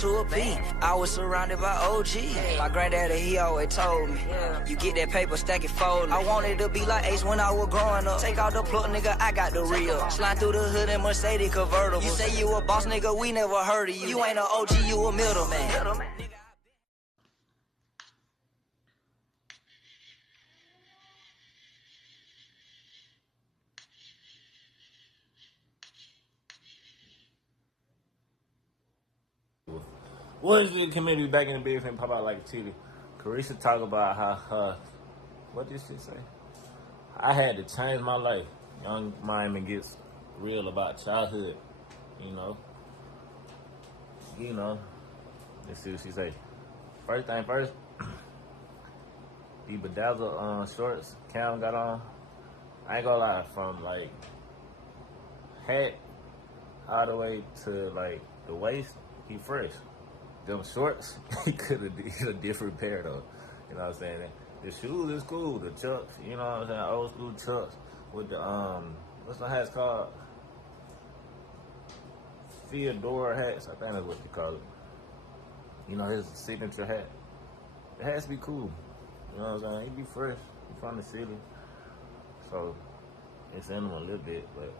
to a P. I was surrounded by OG. My granddaddy, he always told me, you get that paper, stack it, fold. I wanted to be like Ace when I was growing up. Take out the plug, nigga, I got the real. Slide through the hood in Mercedes convertible. You say you a boss, nigga, we never heard of you. You ain't an OG, you a middleman. What is the community back in the big and pop out like a titty? Carissa talk about how her, what did she say? I had to change my life. Young Miami gets real about childhood, you know. Let's see what she say. First thing first, the bedazzled shorts Cam got on. I ain't gonna lie, from like hat all the way to like the waist, he fresh. Them shorts, he could have did a different pair though. You know what I'm saying? The shoes is cool, the chucks, you know what I'm saying? Old school chucks with the what's the hats called? Theodore hats, I think that's what they call it. You know, his signature hat. It has to be cool. You know what I'm saying? He be fresh. He from the city. So it's in him a little bit, but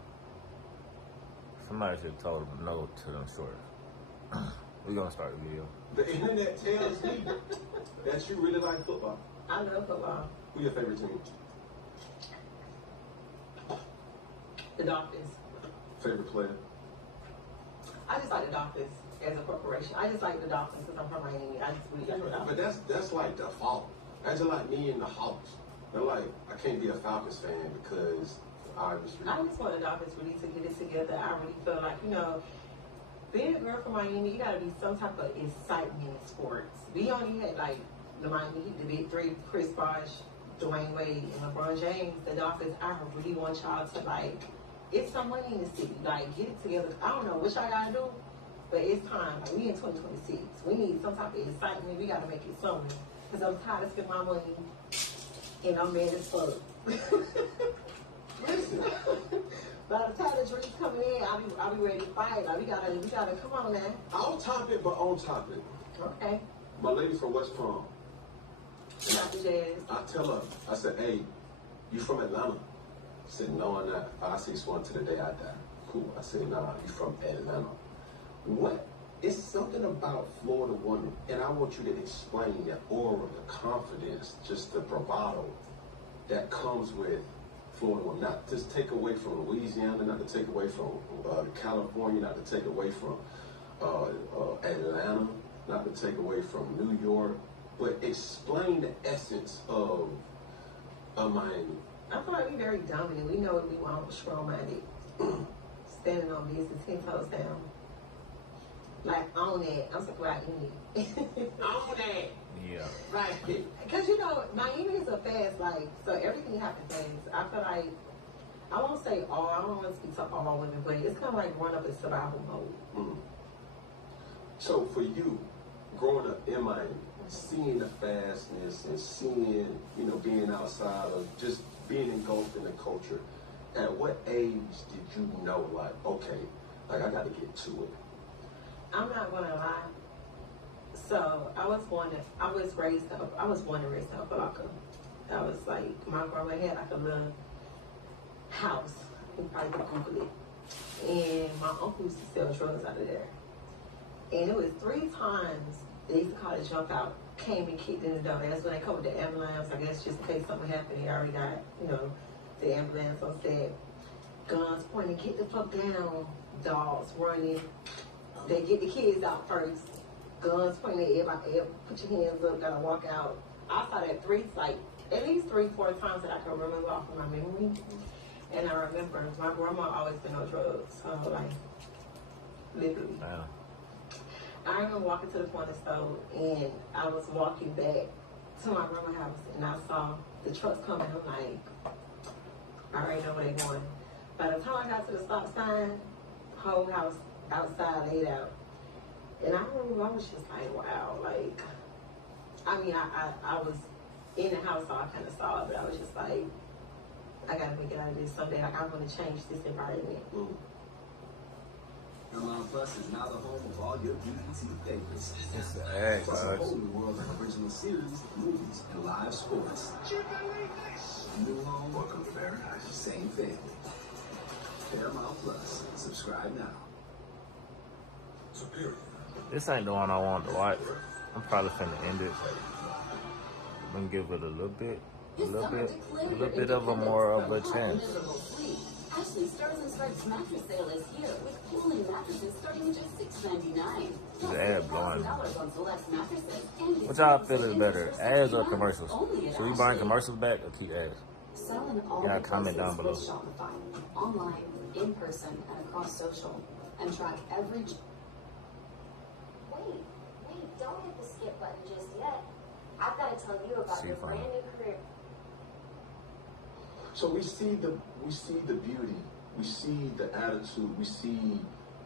somebody should have told him no to them shorts. We're gonna start the video. The internet tells me that you really like football. I love football. Who's your favorite team? The Dolphins. Favorite player? I just like the Dolphins as a corporation. I just like the Dolphins because I'm from Miami. I just really like the Dolphins. But that's like default. That's just like me and the Hawks. They're like, I can't be a Falcons fan because I just want the Dolphins really to get it together. I really feel like, being a girl from Miami, you gotta be some type of excitement in sports. We only had like the Miami Heat, the big three, Chris Bosh, Dwayne Wade, and LeBron James. The Dolphins, I really want y'all to it's some money in the city. Like, get it together. I don't know what y'all gotta do, but it's time. Like, we in 2026. We need some type of excitement. We gotta make it something. Because I'm tired of spending my money and I'm mad as fuck. By the time the drinks coming in, I'll be ready to fight. Like, we gotta come on now. Off topic, but on topic. Okay. My lady from West Palm. Dr. Jazz. I tell her, I said, hey, you from Atlanta? She said, no, I'm not. 561 to the day I die. Cool. I said, nah, you from Atlanta. What? It's something about Florida women, and I want you to explain the aura, the confidence, just the bravado that comes with Florida women. Not to take away from Louisiana, not to take away from California, not to take away from Atlanta, not to take away from New York, but explain the essence of Miami. I feel like we're very dominant. We know what we want, strong-minded, standing on business, 10 toes down. Like, own that. I'm so glad you need. Own that. Yeah. Right. Because, Miami is a fast life, so everything happens fast. I feel like, I won't say all, I don't want to speak to all women, but it's kind of like growing up in survival mode. Mm. So for you, growing up in Miami, seeing the fastness and seeing, being outside of just being engulfed in the culture, at what age did you know, like, okay, like I got to get to it? I'm not gonna lie. So I was born and raised in Opa-locka. I was like, my grandma had like a little house. You probably can Google it. And my uncle used to sell drugs out of there. And it was 3 times they used to call it jump out, came and kicked in the door. That's when they come with the ambulance. I guess just in case something happened, they already got, the ambulance on set. Guns pointing, get the fuck down, dogs running. They get the kids out first. Guns pointing at everybody. Put your hands up. Gotta walk out. I saw that at least 3-4 times that I can remember off of my memory. And I remember my grandma always been on drugs. So literally. Wow. I remember walking to the corner store and I was walking back to my grandma's house and I saw the trucks coming. I'm like, I already know where they're going. By the time I got to the stop sign, whole house outside laid out. And I remember I was just like, wow, I was in the house, so I kind of saw it, but I was just like, I gotta make it out of this someday. Like, I want to change this environment. Paramount Plus is now the home of all your BET favorites. It's the ad, Plus a guys. whole new world of original series, movies, and live sports. New home, welcome to paradise. Same family. Paramount Plus. Subscribe now. Superior. This ain't the one I want to watch. I'm probably finna end it. I'm gonna give it a little bit of a more of a chance. Ashley Stars and Stripes mattress sale is here with cooling mattresses starting at just $6.99. This ad blowing. On select mattresses and What y'all feel is better, ads or commercials? Should we bring commercials back or keep ads? Selling all Yeah, the comment down below. with Shopify, online, in person, and across social, and track every. Wait, don't hit the skip button just yet. I've got to tell you about See your if I- brand new career. So we see the beauty, we see the attitude, we see,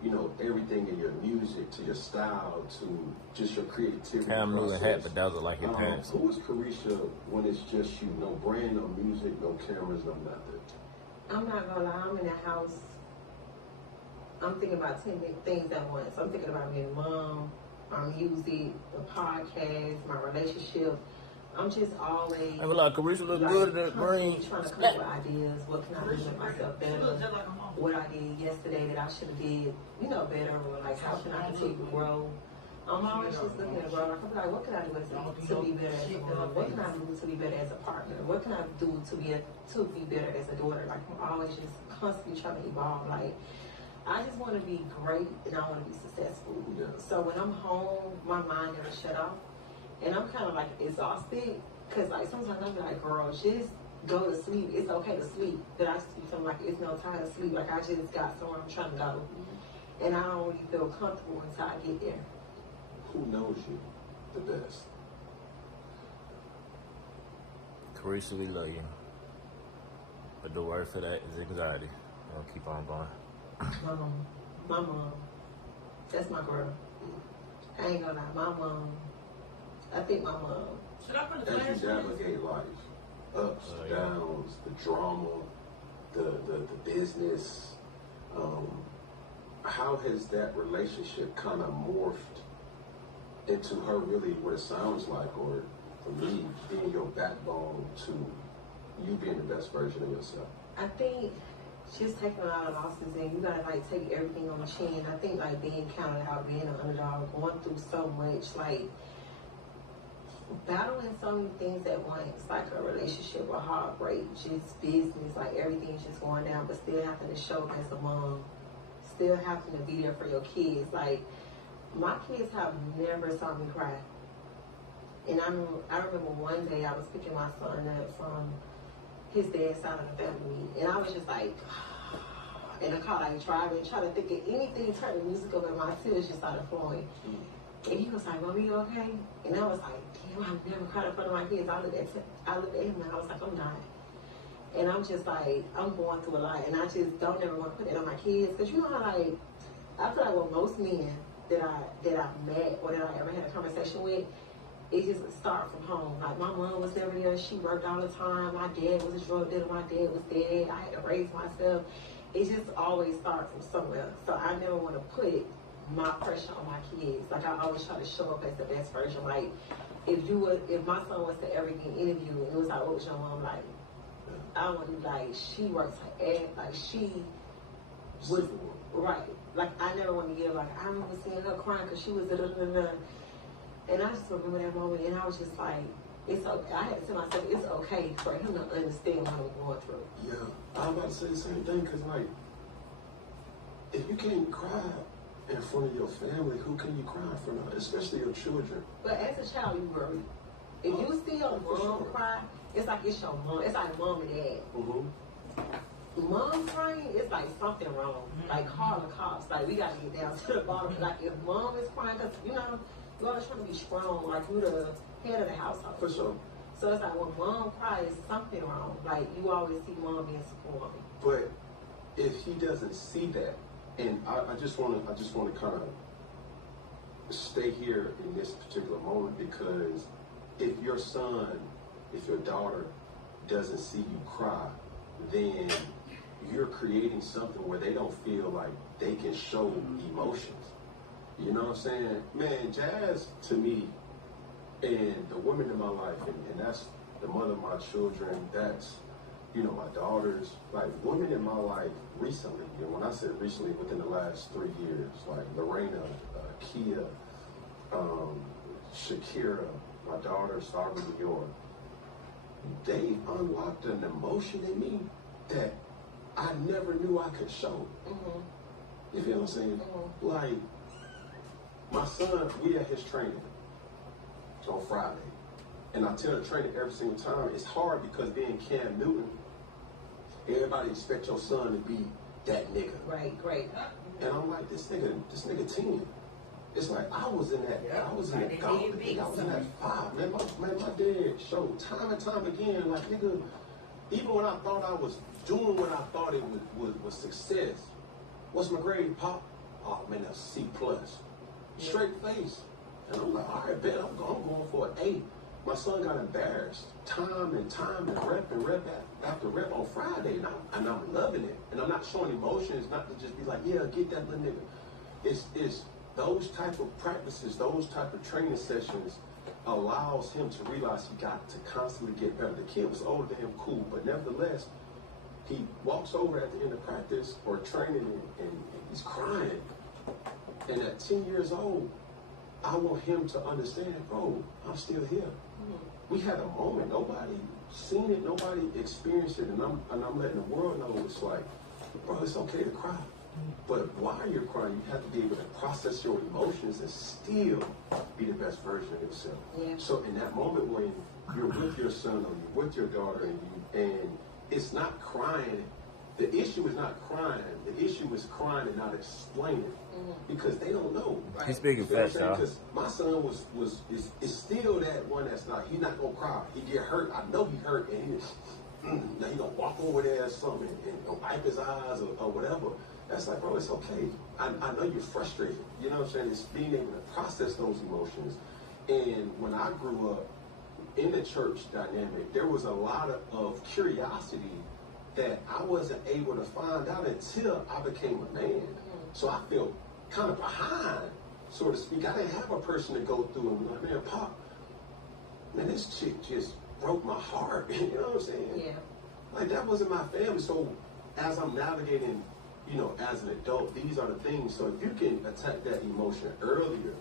you know, everything in your music, to your style, to just your creativity. Cam Newton hat, process. but dazzle like your parents. Who is Carisha when it's just you? No brand, no music, no cameras, no nothing. I'm not gonna lie, I'm in the house. I'm thinking about 10 big things at once. I'm thinking about being a mom, my music, the podcast, my relationship. I'm just always I mean, like, Carisha look good in that green. trying to come up with ideas. What can I do to make myself better? What I did yesterday that I should have did, you know, better. Or like, how can I continue to grow? I'm always just looking to grow. Like, I'm like, what can I do to be better as a mom? What can I do to be better as a partner? What can I do to be better as a daughter? Like, I'm always just constantly trying to evolve. Like, I just want to be great and I want to be successful. Yeah. So when I'm home, my mind never shut off. And I'm kind of like exhausted because like sometimes I'm like, girl, just go to sleep. It's okay to sleep. But I just be feeling like it's no time to sleep. Like I just got somewhere I'm trying to go. And I don't really feel comfortable until I get there. Who knows you the best? Carisha, we love you. But the word for that is anxiety. We'll keep on going. My mom, that's my girl. I ain't gonna lie, my mom, I think my mom. As you navigate life, ups, Yeah. downs, the drama, the business, how has that relationship kind of morphed into her really what it sounds like, or for me, being your backbone to you being the best version of yourself? I think just taking a lot of losses and you gotta like take everything on the chin. I think like being counted out, being an underdog, going through so much, like battling so many things at once, like a relationship, a heartbreak, just business, like everything's just going down, but still having to show up as a mom, still having to be there for your kids. Like my kids have never saw me cry. And I remember one day I was picking my son up from his dad's side of the family, and I was just like in the car, like driving, trying to think of anything, turn the music up, and my tears just started flowing. And he was like, "Mommy, you okay?" And I was like, "Damn, I've never cried in front of my kids." I looked at him and I was like, "I'm dying." And I'm just like, I'm going through a lot, and I just don't ever want to put that on my kids, because you know how like I feel like with most men that I met or that I ever had a conversation with, it just started from home. Like my mom was never there. She worked all the time. My dad was a drug dealer. My dad was dead. I had to raise myself. It just always started from somewhere. So I never want to put my pressure on my kids. Like I always try to show up as the best version. Like if my son was to ever get interviewed and it was like, what was your mom like? I want to be like, she works her ass. Like she was right. Like I never want to get like, I remember seeing her crying because she was da-da-da-da. And I just remember that moment, and I was just like, it's okay. I had to tell myself, it's okay for him to understand what I'm going through. Yeah, I was about to say the same thing, because, like, if you can't cry in front of your family, who can you cry in front of, especially your children? But as a child, you worry. If you see your mom cry, it's like it's your mom. It's like mom and dad. Mm-hmm. Mom crying, it's like something wrong. Like, call the cops. Like, we got to get down to the bottom. Like, if mom is crying, because, you know, you're always trying to be strong, like you're the head of the household. For sure. So it's like when mom cries, something wrong. Like you always see mom being supportive. But if he doesn't see that, and I just want to kind of stay here in this particular moment, because if your son, if your daughter doesn't see you cry, then you're creating something where they don't feel like they can show emotions. You know what I'm saying? Man, Jazz, to me, and the woman in my life, and that's the mother of my children, that's, you know, my daughters, like women in my life recently, and when I said recently, within the last 3 years, like Lorena, Kia, Shakira, my daughter, Starvin New York, they unlocked an emotion in me that I never knew I could show. You feel what I'm saying? Like, my son, we at his training on Friday. And I tell the trainer every single time, it's hard because being Cam Newton, everybody expect your son to be that nigga. Right, great. And I'm like, this nigga 10. It's like I was in that gauntlet. I was in that 5. Man, my dad showed time and time again, like, nigga, even when I thought I was doing what I thought it was success, what's my grade, Pop? Oh man, that's C+. Straight face. And I'm like, all right, bet I'm going for an 8. My son got embarrassed time and rep after rep on Friday, and I'm loving it. And I'm not showing emotions, not to just be like, yeah, get that little nigga. It's those type of practices, those type of training sessions allows him to realize he got to constantly get better. The kid was older than him, cool, but nevertheless, he walks over at the end of practice or training and he's crying. And at 10 years old, I want him to understand, bro, I'm still here. We had a moment. Nobody seen it. Nobody experienced it. And I'm letting the world know it's like, bro, it's okay to cry. But while you're crying, you have to be able to process your emotions and still be the best version of yourself. Yeah. So in that moment when you're with your son or you're with your daughter and it's not crying, the issue is not crying. The issue is crying and not explaining because they don't know. Right? He's speaking fast, y'all. Because my son is still that one that's not. He's not gonna cry. He get hurt. I know he hurt, and now he gonna walk over there or something and wipe his eyes or whatever. That's like, bro, it's okay. I know you're frustrated. You know what I'm saying? It's being able to process those emotions. And when I grew up in the church dynamic, there was a lot of curiosity that I wasn't able to find out until I became a man. So I felt kind of behind, so to speak. I didn't have a person to go through and be like, man, Pop, man, this chick just broke my heart. You know what I'm saying? Yeah. Like, that wasn't my family. So as I'm navigating, you know, as an adult, these are the things. So if you can attack that emotion earlier,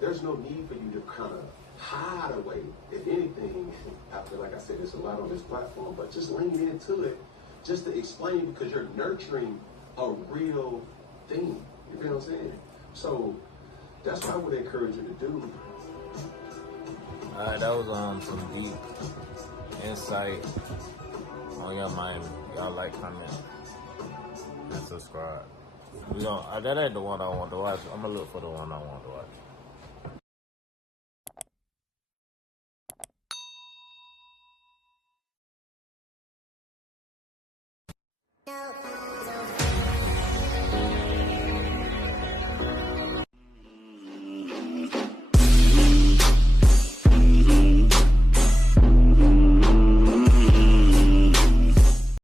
there's no need for you to kind of hide away. If anything, after, like I said, there's a lot on this platform, but just lean into it, just to explain, because you're nurturing a real thing. You feel what I'm saying? So that's what I would encourage you to do. All right, that was some deep insight on your Miami. Y'all like, comment, and subscribe. That ain't the one I want to watch. I'm gonna look for the one I want to watch. No.